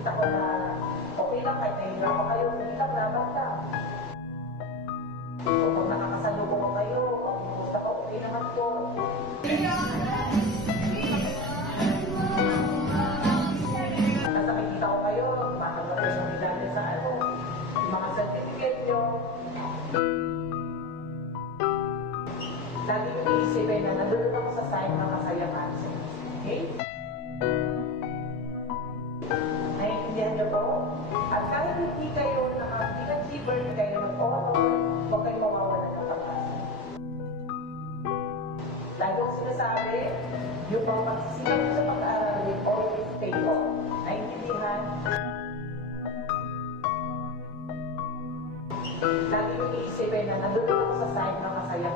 nakikita ko na okay lang kahit nahihirapan kayo, hindi lang laban ka. So, pag nakakasalubong ko kayo, kumusta ka, okay naman po. Nasa nakikita ko kayo, matanggap kayo ng medalya sa ano, yung mga certificate nyo. Lagi yung iisipin na nandun ako sa side ng kasayahan. Okay? Naiintindihan niyo po? At kahit hindi kayo naka-achiever, hindi kayo nag-honor, huwag kayong mawawalan ng pag-asa. Lagi ko sinasabi, yung mga pagsisikap ko sa pag-aaral will always pay off. Naiintindihan? Lagi yung iisipin na nandun ako sa side ng kasayahan.